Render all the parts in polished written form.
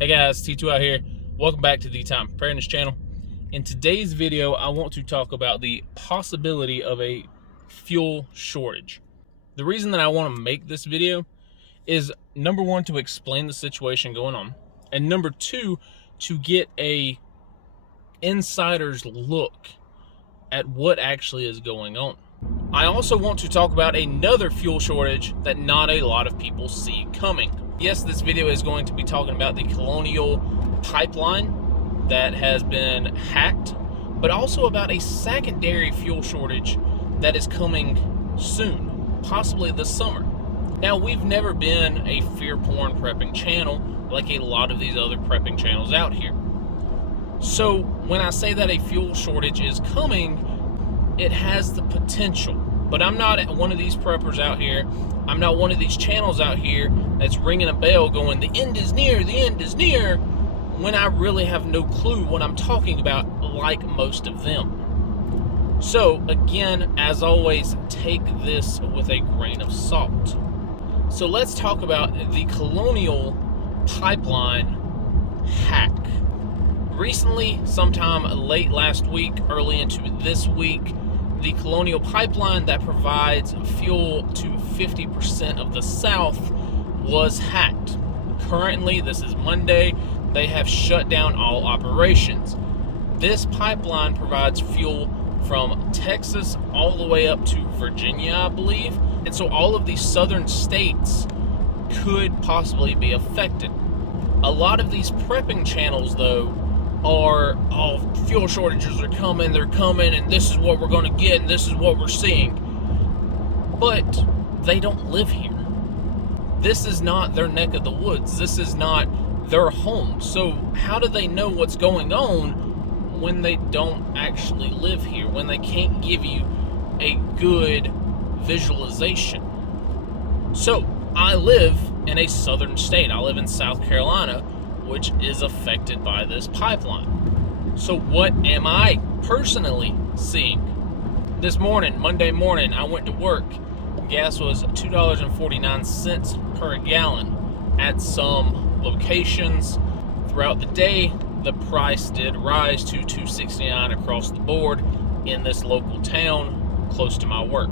Hey guys, T2 out here. Welcome back to the Time Preparedness channel. In today's video, I want to talk about the possibility of a fuel shortage. The reason that I want to make this video is number one, to explain the situation going on, and number two, to get a insider's look at what actually is going on. I also want to talk about another fuel shortage that not a lot of people see coming. Yes, this video is going to be talking about the Colonial pipeline that has been hacked, but also about a secondary fuel shortage that is coming soon, possibly this summer. Now, we've never been a fear porn prepping channel like a lot of these other prepping channels out here. So when I say that a fuel shortage is coming, it has the potential. But I'm not one of these preppers out here. I'm not one of these channels out here that's ringing a bell going, the end is near, the end is near, when I really have no clue what I'm talking about, like most of them. So again, as always, take this with a grain of salt. So let's talk about the Colonial pipeline hack. Recently, sometime late last week, early into this week, the Colonial pipeline that provides fuel to 50% of the South was hacked. Currently, this is Monday, they have shut down all operations. This pipeline provides fuel from Texas all the way up to Virginia, I believe. And so all of these southern states could possibly be affected. A lot of these prepping channels, though, are, oh, fuel shortages are coming, they're coming, and this is what we're going to get, and this is what we're seeing. But they don't live here. This is not their neck of the woods. This is not their home. So how do they know what's going on when they don't actually live here, when they can't give you a good visualization? So I live in a southern state. I live in South Carolina, which is affected by this pipeline. So what am I personally seeing? This morning, Monday morning, I went to work. Gas was $2.49 per gallon. At some locations throughout the day, the price did rise to $2.69 across the board in this local town close to my work.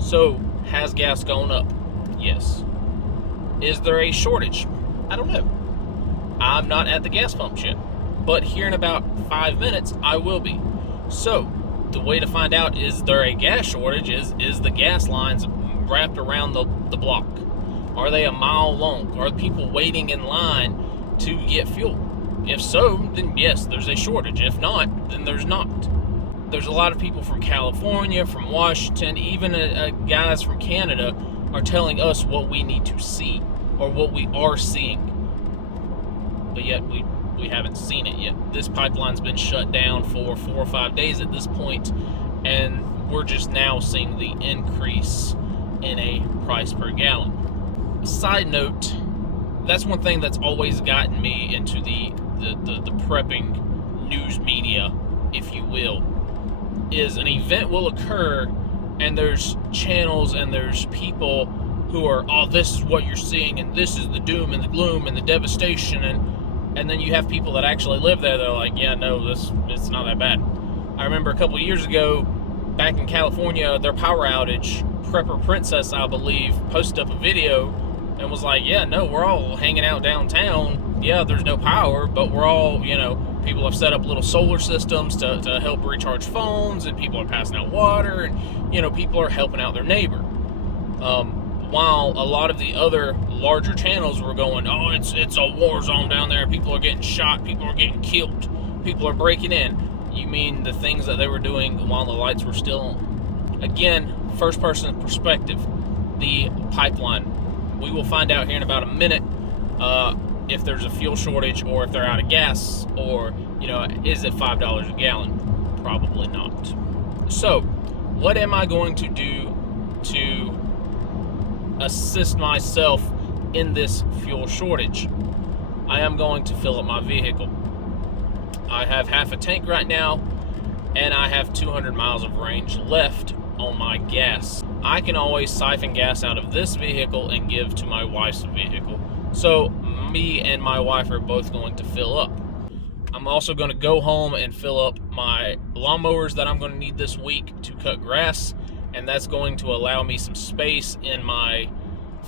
So has gas gone up? Yes. Is there a shortage? I don't know. I'm not at the gas pumps yet, but here in about 5 minutes, I will be. So the way to find out, is there a gas shortage, is the gas lines wrapped around the block? Are they a mile long? Are people waiting in line to get fuel? If so, then yes, there's a shortage. If not, then there's not. There's a lot of people from California, from Washington, even guys from Canada are telling us what we need to see or what we are seeing. But yet we haven't seen it yet. This pipeline's been shut down for 4 or 5 days at this point, and we're just now seeing the increase in a price per gallon. Side note, that's one thing that's always gotten me into the prepping news media, if you will, is an event will occur and there's channels and there's people who are, oh, this is what you're seeing and this is the doom and the gloom and the devastation, and then you have people that actually live there. They're like, yeah, no, it's not that bad. I remember a couple of years ago, back in California, their power outage, Prepper Princess, I believe, posted up a video and was like, yeah, no, we're all hanging out downtown. Yeah, there's no power, but we're all, people have set up little solar systems to help recharge phones, and people are passing out water, and, people are helping out their neighbor. While a lot of the other larger channels were going, oh, it's a war zone down there, people are getting shot, people are getting killed, people are breaking in. You mean the things that they were doing while the lights were still on? Again, first person perspective, the pipeline. We will find out here in about a minute if there's a fuel shortage or if they're out of gas, or, is it $5 a gallon? Probably not. So what am I going to do to assist myself in this fuel shortage? I am going to fill up my vehicle. I have half a tank right now, and I have 200 miles of range left on my gas. I can always siphon gas out of this vehicle and give to my wife's vehicle. So me and my wife are both going to fill up. I'm also going to go home and fill up my lawnmowers that I'm going to need this week to cut grass, and that's going to allow me some space in my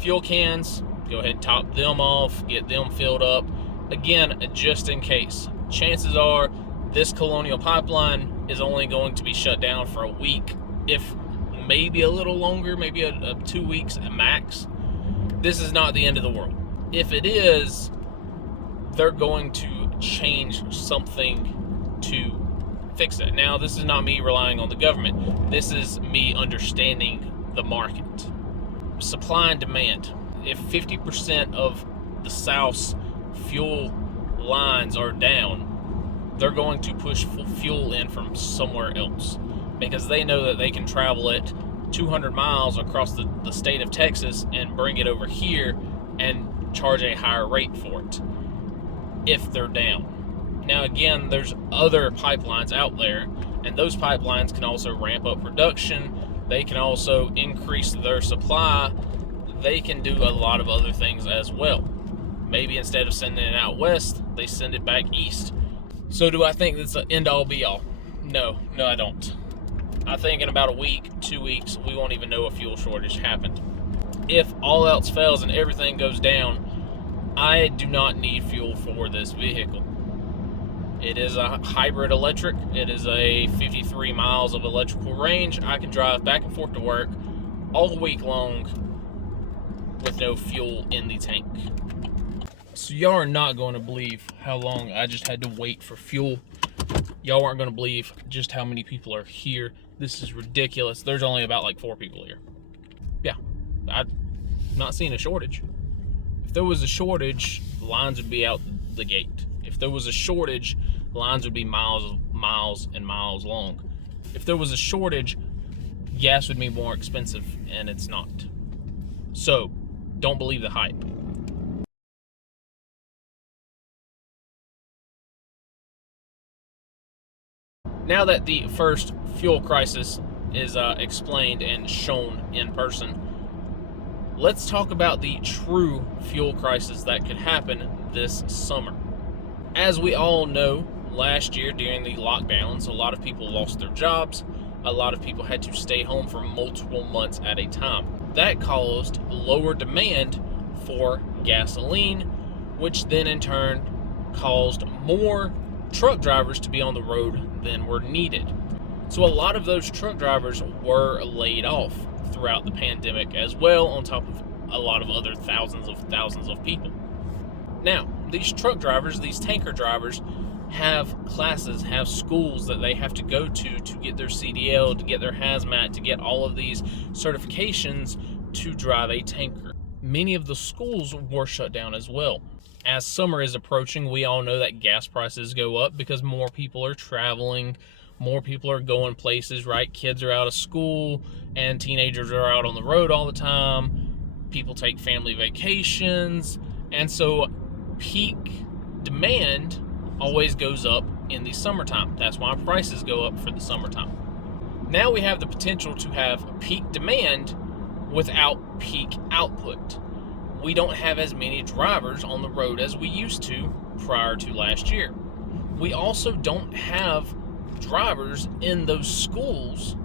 fuel cans. Go ahead and top them off, get them filled up. Again, just in case. Chances are this Colonial pipeline is only going to be shut down for a week, if maybe a little longer, maybe a 2 weeks at max. This is not the end of the world. If it is, they're going to change something to fix it. Now, this is not me relying on the government. This is me understanding the market. Supply and demand. If 50% of the South's fuel lines are down, they're going to push fuel in from somewhere else, because they know that they can travel it 200 miles across the state of Texas and bring it over here and charge a higher rate for it if they're down. Now, again, there's other pipelines out there, and those pipelines can also ramp up production. They can also increase their supply. They can do a lot of other things as well. Maybe instead of sending it out west, they send it back east. So do I think that's an end-all be-all? No, I don't. I think in about a week, 2 weeks, we won't even know a fuel shortage happened. If all else fails and everything goes down, I do not need fuel for this vehicle. It is a hybrid electric. It is a 53 miles of electrical range. I can drive back and forth to work all week long with no fuel in the tank. So y'all are not going to believe how long I just had to wait for fuel. Y'all aren't going to believe just how many people are here. This is ridiculous. There's only about like 4 people here. Yeah, I'm not seeing a shortage. If there was a shortage, lines would be out the gate. If there was a shortage, lines would be miles and miles long. If there was a shortage, gas would be more expensive, and it's not. So, don't believe the hype. Now that the first fuel crisis is explained and shown in person, let's talk about the true fuel crisis that could happen this summer. As we all know, last year during the lockdowns, a lot of people lost their jobs. A lot of people had to stay home for multiple months at a time. That caused lower demand for gasoline, which then in turn caused more truck drivers to be on the road than were needed. So a lot of those truck drivers were laid off throughout the pandemic as well, on top of a lot of other thousands of people. Now, these truck drivers, these tanker drivers, have classes, have schools that they have to go to get their CDL, to get their hazmat, to get all of these certifications to drive a tanker. Many of the schools were shut down as well. As summer is approaching, we all know that gas prices go up because more people are traveling, more people are going places, right? Kids are out of school and teenagers are out on the road all the time. People take family vacations, and so peak demand always goes up in the summertime. That's why prices go up for the summertime. Now we have the potential to have peak demand without peak output. We don't have as many drivers on the road as we used to prior to last year. We also don't have drivers in those schools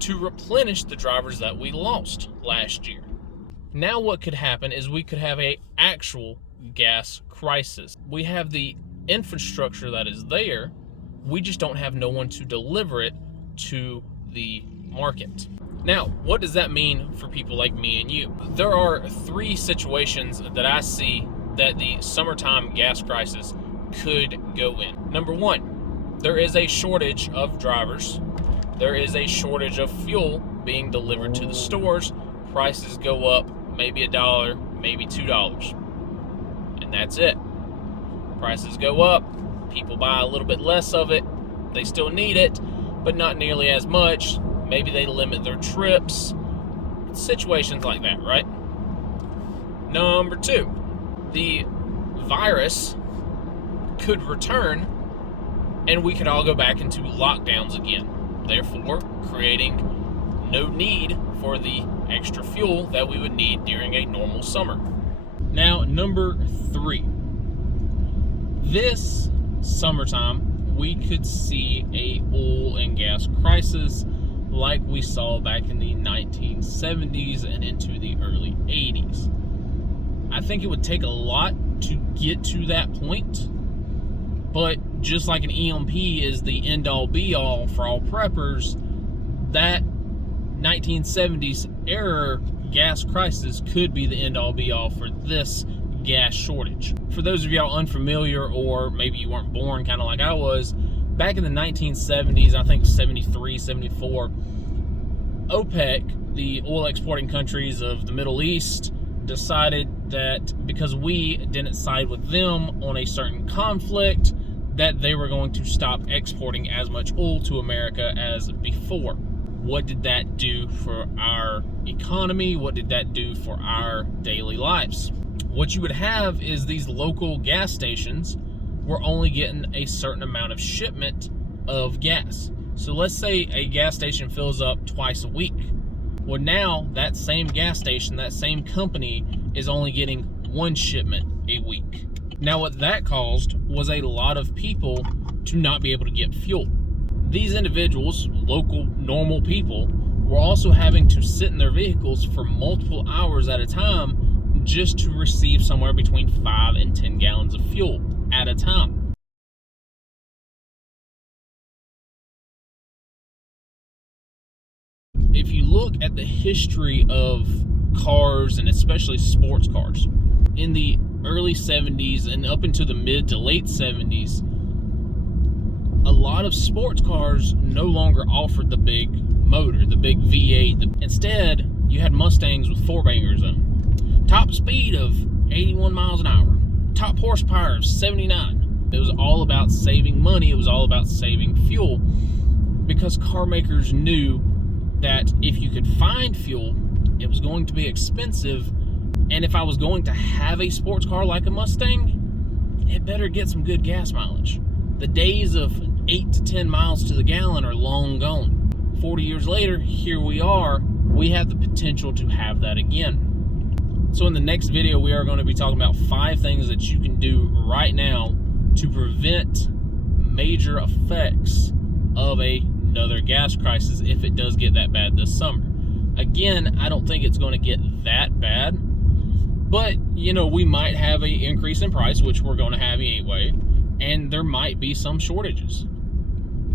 to replenish the drivers that we lost last year. Now what could happen is we could have an actual gas crisis. We have the infrastructure that is there, we just don't have no one to deliver it to the market. Now, what does that mean for people like me and you? There are 3 situations that I see that the summertime gas crisis could go in. Number 1, there is a shortage of drivers. There is a shortage of fuel being delivered to the stores. Prices go up maybe $1, maybe $2. And that's it. Prices go up, people buy a little bit less of it. They still need it, but not nearly as much. Maybe they limit their trips. Situations like that, right? Number 2, the virus could return and we could all go back into lockdowns again, therefore creating no need for the extra fuel that we would need during a normal summer. Now, number 3. This summertime, we could see a oil and gas crisis like we saw back in the 1970s and into the early 80s. I think it would take a lot to get to that point, but just like an EMP is the end-all be-all for all preppers, that 1970s era gas crisis could be the end-all be-all for this gas shortage. For those of y'all unfamiliar, or maybe you weren't born kind of like I was, back in the 1970s, I think 73, 74, OPEC, the oil exporting countries of the Middle East, decided that because we didn't side with them on a certain conflict, that they were going to stop exporting as much oil to America as before. What did that do for our economy? What did that do for our daily lives? What you would have is these local gas stations were only getting a certain amount of shipment of gas. So let's say a gas station fills up twice a week. Well, now that same gas station, that same company is only getting 1 shipment a week. Now what that caused was a lot of people to not be able to get fuel. These individuals, local, normal people, were also having to sit in their vehicles for multiple hours at a time just to receive somewhere between 5 and 10 gallons of fuel at a time. If you look at the history of cars, and especially sports cars, in the early 70s and up into the mid to late 70s, a lot of sports cars no longer offered the big motor, the big V8. Instead, you had Mustangs with 4-bangers in them. Top speed of 81 miles an hour. Top horsepower of 79. It was all about saving money. It was all about saving fuel, because car makers knew that if you could find fuel, it was going to be expensive. And if I was going to have a sports car like a Mustang, it better get some good gas mileage. The days of 8 to 10 miles to the gallon are long gone. 40 years later, here we are. We have the potential to have that again. So in the next video, we are going to be talking about 5 things that you can do right now to prevent major effects of another gas crisis if it does get that bad this summer. Again, I don't think it's going to get that bad, but you know, we might have an increase in price, which we're going to have anyway, and there might be some shortages.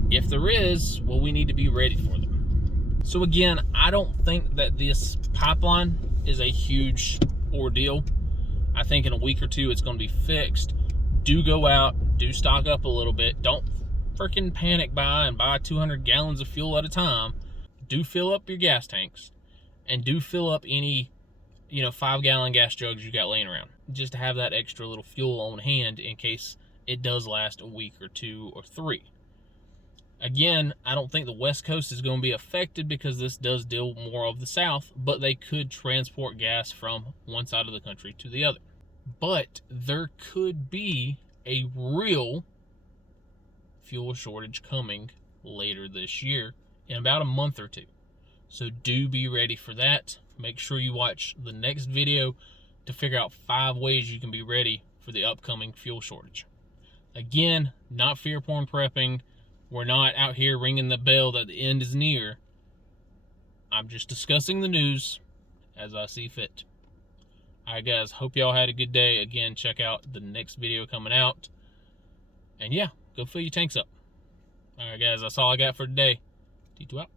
If there is, well, we need to be ready for them. So again, I don't think that this pipeline is a huge ordeal. I think in a week or 2 it's going to be fixed. Do go out, do stock up a little bit. Don't freaking panic buy and buy 200 gallons of fuel at a time. Do fill up your gas tanks, and do fill up any 5-gallon gas jugs you got laying around, just to have that extra little fuel on hand in case it does last a week or 2 or 3. Again, I don't think the West Coast is going to be affected because this does deal more of the South, but they could transport gas from one side of the country to the other. But there could be a real fuel shortage coming later this year in about a month or 2. So do be ready for that. Make sure you watch the next video to figure out 5 ways you can be ready for the upcoming fuel shortage. Again, not fear porn prepping. We're not out here ringing the bell that the end is near. I'm just discussing the news as I see fit. Alright guys, hope y'all had a good day. Again, check out the next video coming out. And yeah, go fill your tanks up. Alright guys, that's all I got for today. T2 out.